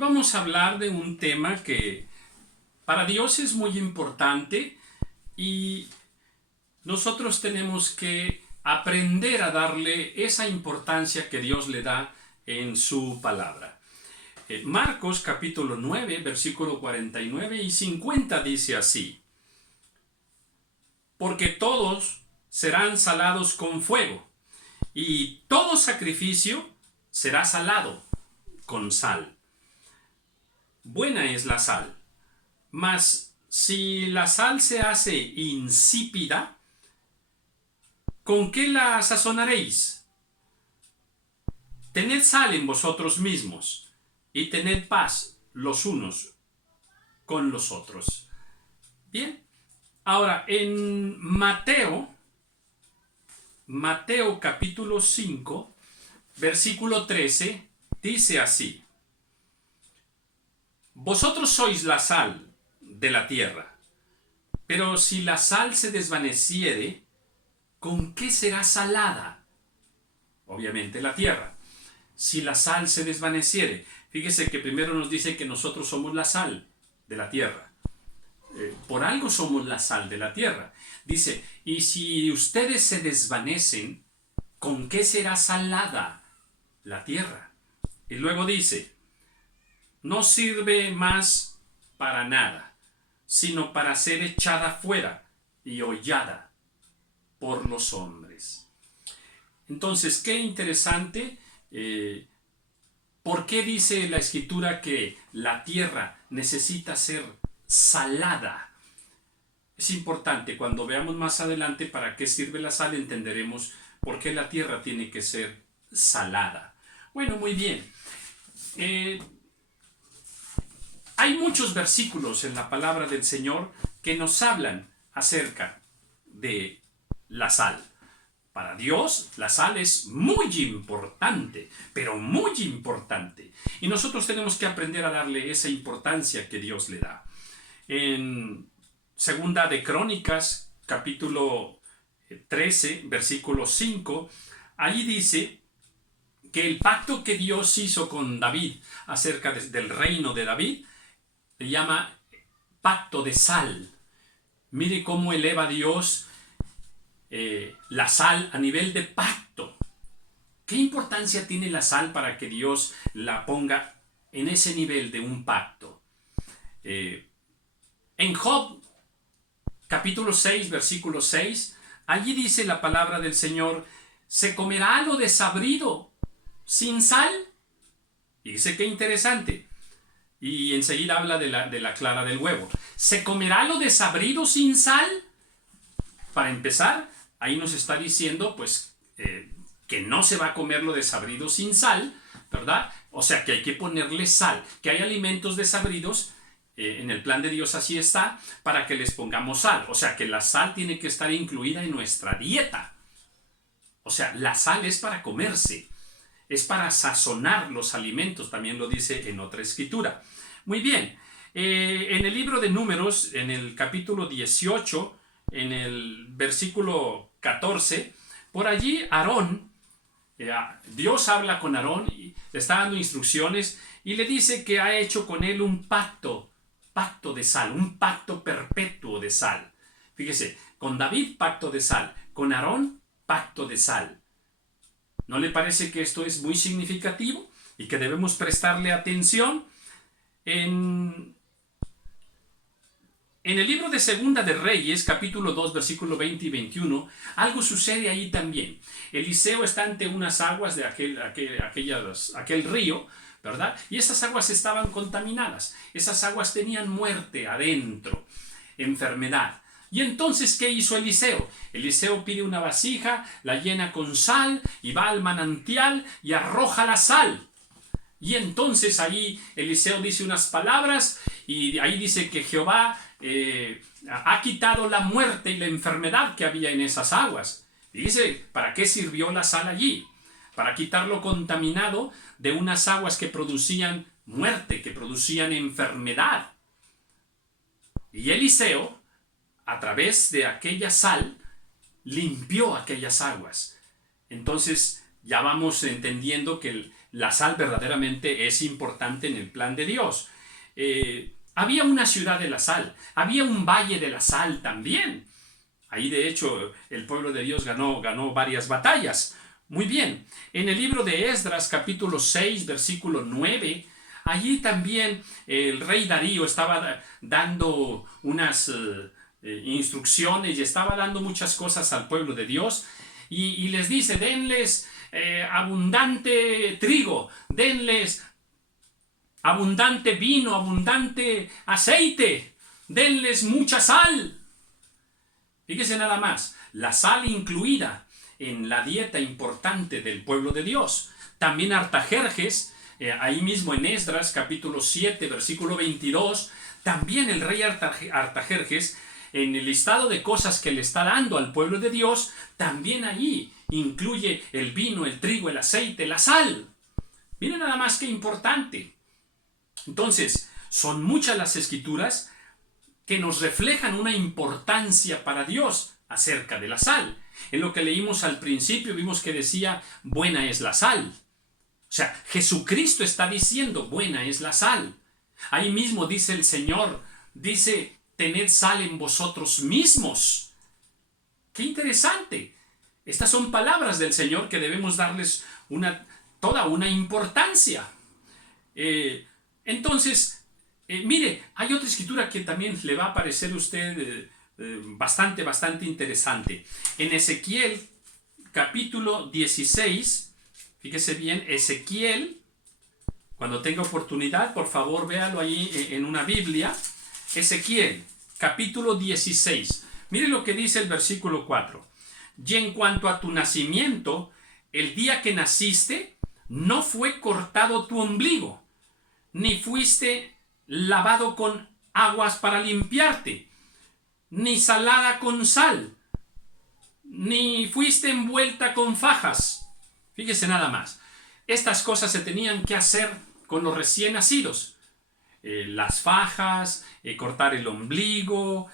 vamos a hablar de un tema que para Dios es muy importante y nosotros tenemos que aprender a darle esa importancia que Dios le da en su palabra. Marcos capítulo 9, versículo 49 y 50 dice así: porque todos serán salados con fuego, y todo sacrificio será salado con sal. Buena es la sal, mas si la sal se hace insípida, ¿con qué la sazonaréis? Tened sal en vosotros mismos, y tened paz los unos con los otros. Bien, ahora en Mateo capítulo 5, versículo 13, dice así: vosotros sois la sal de la tierra, pero si la sal se desvaneciere, ¿con qué será salada? Obviamente la tierra. Si la sal se desvaneciere, fíjese que primero nos dice que nosotros somos la sal de la tierra. Por algo somos la sal de la tierra. Dice, y si ustedes se desvanecen, ¿con qué será salada la tierra? Y luego dice, no sirve más para nada, sino para ser echada fuera y hollada por los hombres. Entonces, qué interesante. ¿Por qué dice la Escritura que la tierra necesita ser salada? Es importante, cuando veamos más adelante para qué sirve la sal, entenderemos por qué la tierra tiene que ser salada. Bueno, muy bien. Hay muchos versículos en la palabra del Señor que nos hablan acerca de la sal. Para Dios, la sal es muy importante, pero muy importante. Y nosotros tenemos que aprender a darle esa importancia que Dios le da. En Segunda de Crónicas, capítulo 13, versículo 5, ahí dice que el pacto que Dios hizo con David acerca del reino de David, le llama pacto de sal. Mire cómo eleva Dios la sal a nivel de pacto. ¿Qué importancia tiene la sal para que Dios la ponga en ese nivel de un pacto? En Job, capítulo 6, versículo 6, allí dice la palabra del Señor: ¿se comerá lo desabrido sin sal? Y dice qué interesante. Y enseguida habla de la clara del huevo. ¿Se comerá lo desabrido sin sal? Para empezar, ahí nos está diciendo pues que no se va a comer lo desabrido sin sal, ¿verdad? O sea que hay que ponerle sal, que hay alimentos desabridos, en el plan de Dios así está, para que les pongamos sal. O sea que la sal tiene que estar incluida en nuestra dieta. O sea, la sal es para comerse, es para sazonar los alimentos, también lo dice en otra escritura. Muy bien, en el libro de Números, en el capítulo 18, en el versículo 14, por allí Aarón, Dios habla con Aarón y le está dando instrucciones y le dice que ha hecho con él un pacto de sal, un pacto perpetuo de sal. Fíjese, con David pacto de sal, con Aarón pacto de sal. ¿No le parece que esto es muy significativo y que debemos prestarle atención? En el libro de Segunda de Reyes, capítulo 2, versículo 20 y 21, algo sucede ahí también. Eliseo está ante unas aguas de aquel río, ¿verdad? Y esas aguas estaban contaminadas. Esas aguas tenían muerte adentro, enfermedad. Y entonces, ¿qué hizo Eliseo? Eliseo pide una vasija, la llena con sal y va al manantial y arroja la sal. Y entonces ahí Eliseo dice unas palabras y ahí dice que Jehová ha quitado la muerte y la enfermedad que había en esas aguas. Y dice, ¿para qué sirvió la sal allí? Para quitar lo contaminado de unas aguas que producían muerte, que producían enfermedad. Y Eliseo, a través de aquella sal, limpió aquellas aguas. Entonces ya vamos entendiendo que la sal verdaderamente es importante en el plan de Dios. Había una ciudad de la sal, había un valle de la sal también. Ahí de hecho el pueblo de Dios ganó varias batallas. Muy bien, en el libro de Esdras capítulo 6 versículo 9, allí también el rey Darío estaba dando unas instrucciones y estaba dando muchas cosas al pueblo de Dios y les dice, denles abundante trigo, denles abundante vino, abundante aceite, denles mucha sal. Fíjese nada más, la sal incluida en la dieta importante del pueblo de Dios. También Artajerjes, ahí mismo en Esdras capítulo 7 versículo 22, también el rey Artajerjes, en el listado de cosas que le está dando al pueblo de Dios, también allí incluye el vino, el trigo, el aceite, la sal. Miren nada más que importante. Entonces, son muchas las escrituras que nos reflejan una importancia para Dios acerca de la sal. En lo que leímos al principio vimos que decía, buena es la sal. O sea, Jesucristo está diciendo, buena es la sal. Ahí mismo dice el Señor, dice, tened sal en vosotros mismos. ¡Qué interesante! Estas son palabras del Señor que debemos darles toda una importancia. Entonces, mire, hay otra escritura que también le va a parecer a usted bastante interesante. En Ezequiel, capítulo 16, fíjese bien, Ezequiel, cuando tenga oportunidad, por favor, véalo ahí en una Biblia. Ezequiel, capítulo 16. Mire lo que dice el versículo 4. Y en cuanto a tu nacimiento, el día que naciste, no fue cortado tu ombligo, ni fuiste lavado con aguas para limpiarte, ni salada con sal, ni fuiste envuelta con fajas. Fíjese nada más. Estas cosas se tenían que hacer con los recién nacidos. Las fajas, cortar el ombligo,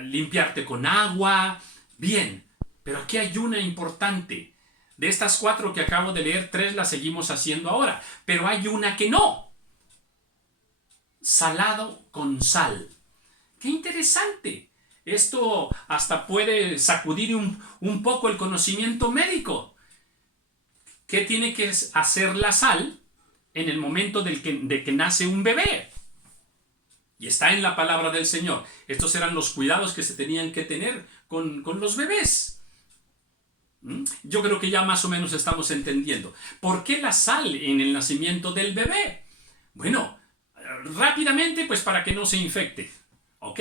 limpiarte con agua. Bien, pero aquí hay una importante. De estas 4 que acabo de leer, 3 las seguimos haciendo ahora, pero hay una que no. Salado con sal. ¡Qué interesante! Esto hasta puede sacudir un poco el conocimiento médico. ¿Qué tiene que hacer la sal en el momento de que nace un bebé? Y está en la palabra del Señor. Estos eran los cuidados que se tenían que tener con los bebés. Yo creo que ya más o menos estamos entendiendo. ¿Por qué la sal en el nacimiento del bebé? Bueno, rápidamente, pues para que no se infecte. ¿Ok?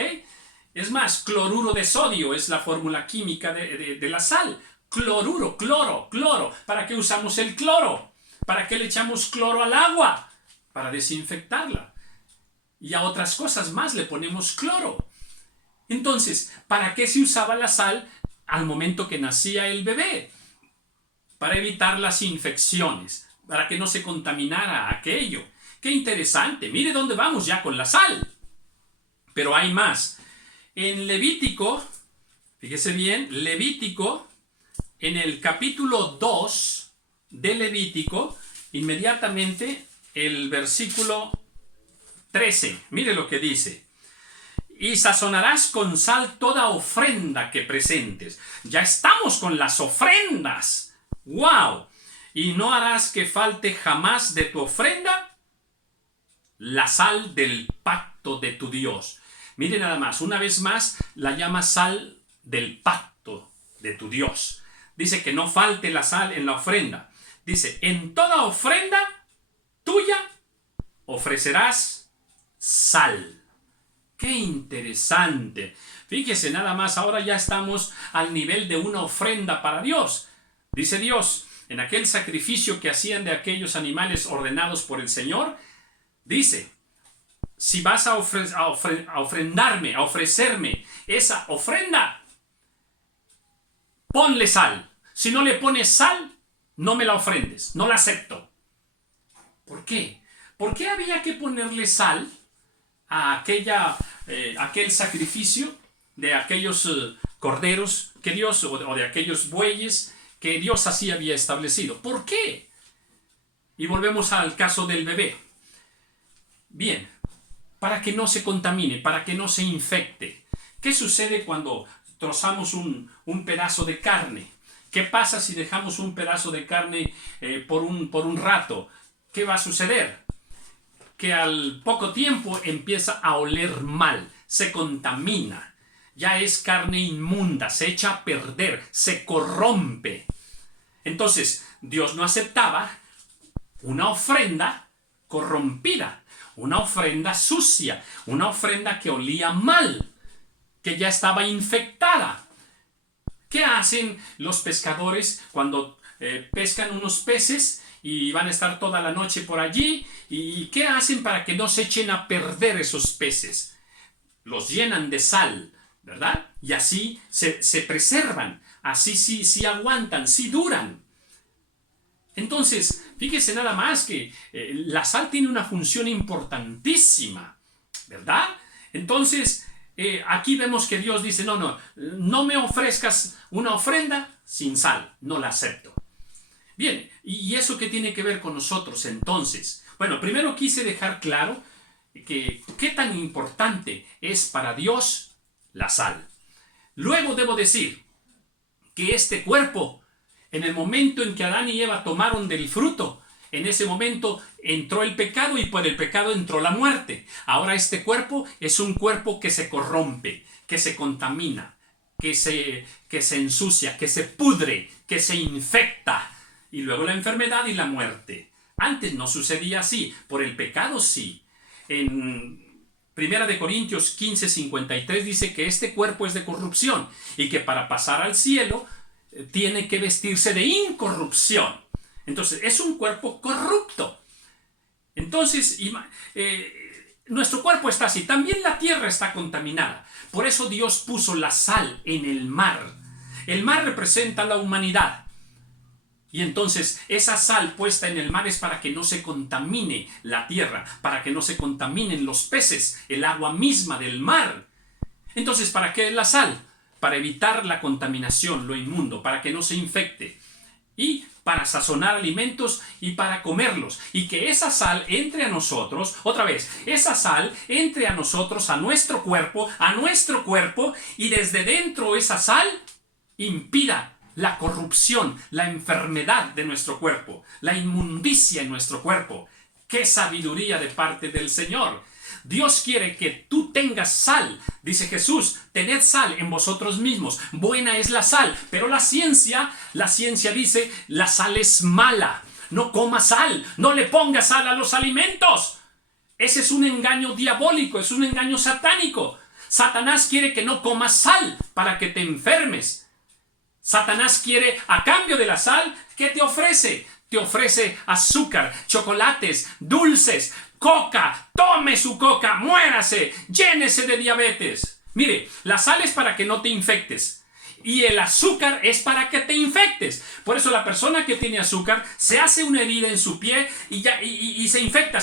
Es más, cloruro de sodio es la fórmula química de la sal. Cloruro, cloro. ¿Para qué usamos el cloro? ¿Para qué le echamos cloro al agua? Para desinfectarla. Y a otras cosas más le ponemos cloro. Entonces, ¿para qué se usaba la sal al momento que nacía el bebé? Para evitar las infecciones, para que no se contaminara aquello. ¡Qué interesante! Mire dónde vamos ya con la sal. Pero hay más. En Levítico, fíjese bien, Levítico, en el capítulo 2 de Levítico, inmediatamente el versículo 13. Mire lo que dice. Y sazonarás con sal toda ofrenda que presentes. Ya estamos con las ofrendas. ¡Wow! Y no harás que falte jamás de tu ofrenda la sal del pacto de tu Dios. Mire nada más, una vez más la llama sal del pacto de tu Dios. Dice que no falte la sal en la ofrenda. Dice, en toda ofrenda tuya ofrecerás sal. ¡Qué interesante! Fíjese nada más, ahora ya estamos al nivel de una ofrenda para Dios. Dice Dios, en aquel sacrificio que hacían de aquellos animales ordenados por el Señor, dice, si vas a ofrendarme, a ofrecerme esa ofrenda, ponle sal. Si no le pones sal, no me la ofrendes, no la acepto. ¿Por qué? ¿Por qué había que ponerle sal a aquel sacrificio de aquellos corderos que Dios, o de aquellos bueyes que Dios así había establecido? ¿Por qué? Y volvemos al caso del bebé. Bien, para que no se contamine, para que no se infecte. ¿Qué sucede cuando trozamos un pedazo de carne? ¿Qué pasa si dejamos un pedazo de carne por un rato? ¿Qué va a suceder? Que al poco tiempo empieza a oler mal, se contamina, ya es carne inmunda, se echa a perder, se corrompe. Entonces, Dios no aceptaba una ofrenda corrompida, una ofrenda sucia, una ofrenda que olía mal, que ya estaba infectada. ¿Qué hacen los pescadores cuando pescan unos peces y van a estar toda la noche por allí? ¿Y qué hacen para que no se echen a perder esos peces? Los llenan de sal, ¿verdad? Y así se preservan, así sí aguantan, sí duran. Entonces, fíjese nada más que la sal tiene una función importantísima, ¿verdad? Entonces, aquí vemos que Dios dice, no me ofrezcas una ofrenda sin sal, no la acepto. Bien, ¿y eso qué tiene que ver con nosotros entonces? Bueno, primero quise dejar claro que qué tan importante es para Dios la sal. Luego debo decir que este cuerpo, en el momento en que Adán y Eva tomaron del fruto, en ese momento entró el pecado y por el pecado entró la muerte. Ahora este cuerpo es un cuerpo que se corrompe, que se contamina, que se ensucia, que se pudre, que se infecta. Y luego la enfermedad y la muerte. Antes no sucedía así, por el pecado sí. En 1 Corintios 15:53 dice que este cuerpo es de corrupción y que para pasar al cielo tiene que vestirse de incorrupción. Entonces es un cuerpo corrupto. Entonces nuestro cuerpo está así. También la tierra está contaminada. Por eso Dios puso la sal en el mar. El mar representa la humanidad. Y entonces esa sal puesta en el mar es para que no se contamine la tierra, para que no se contaminen los peces, el agua misma del mar. Entonces, ¿para qué es la sal? Para evitar la contaminación, lo inmundo, para que no se infecte. Y para sazonar alimentos y para comerlos. Y que esa sal entre a nosotros, otra vez, esa sal entre a nosotros, a nuestro cuerpo, y desde dentro esa sal impida la corrupción, la enfermedad de nuestro cuerpo, la inmundicia en nuestro cuerpo. ¡Qué sabiduría de parte del Señor! Dios quiere que tú tengas sal. Dice Jesús, tened sal en vosotros mismos. Buena es la sal, pero la ciencia dice, la sal es mala. No comas sal, no le pongas sal a los alimentos. Ese es un engaño diabólico, es un engaño satánico. Satanás quiere que no comas sal para que te enfermes. Satanás quiere, a cambio de la sal, ¿qué te ofrece? Te ofrece azúcar, chocolates, dulces, coca. Tome su coca, muérase, llénese de diabetes. Mire, la sal es para que no te infectes y el azúcar es para que te infectes. Por eso la persona que tiene azúcar se hace una herida en su pie y se infecta.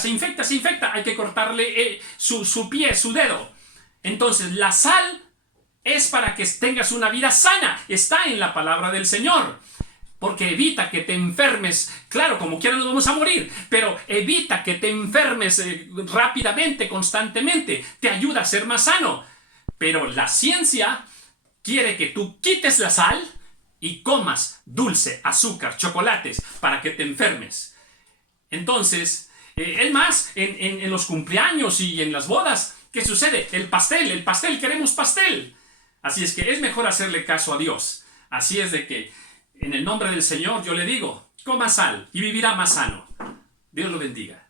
Hay que cortarle su pie, su dedo. Entonces la sal es para que tengas una vida sana. Está en la palabra del Señor. Porque evita que te enfermes. Claro, como quiera nos vamos a morir. Pero evita que te enfermes rápidamente, constantemente. Te ayuda a ser más sano. Pero la ciencia quiere que tú quites la sal y comas dulce, azúcar, chocolates para que te enfermes. Entonces, es más, en los cumpleaños y en las bodas, ¿qué sucede? El pastel, queremos pastel. Así es que es mejor hacerle caso a Dios. Así es de que, en el nombre del Señor, yo le digo, coma sal y vivirá más sano. Dios lo bendiga.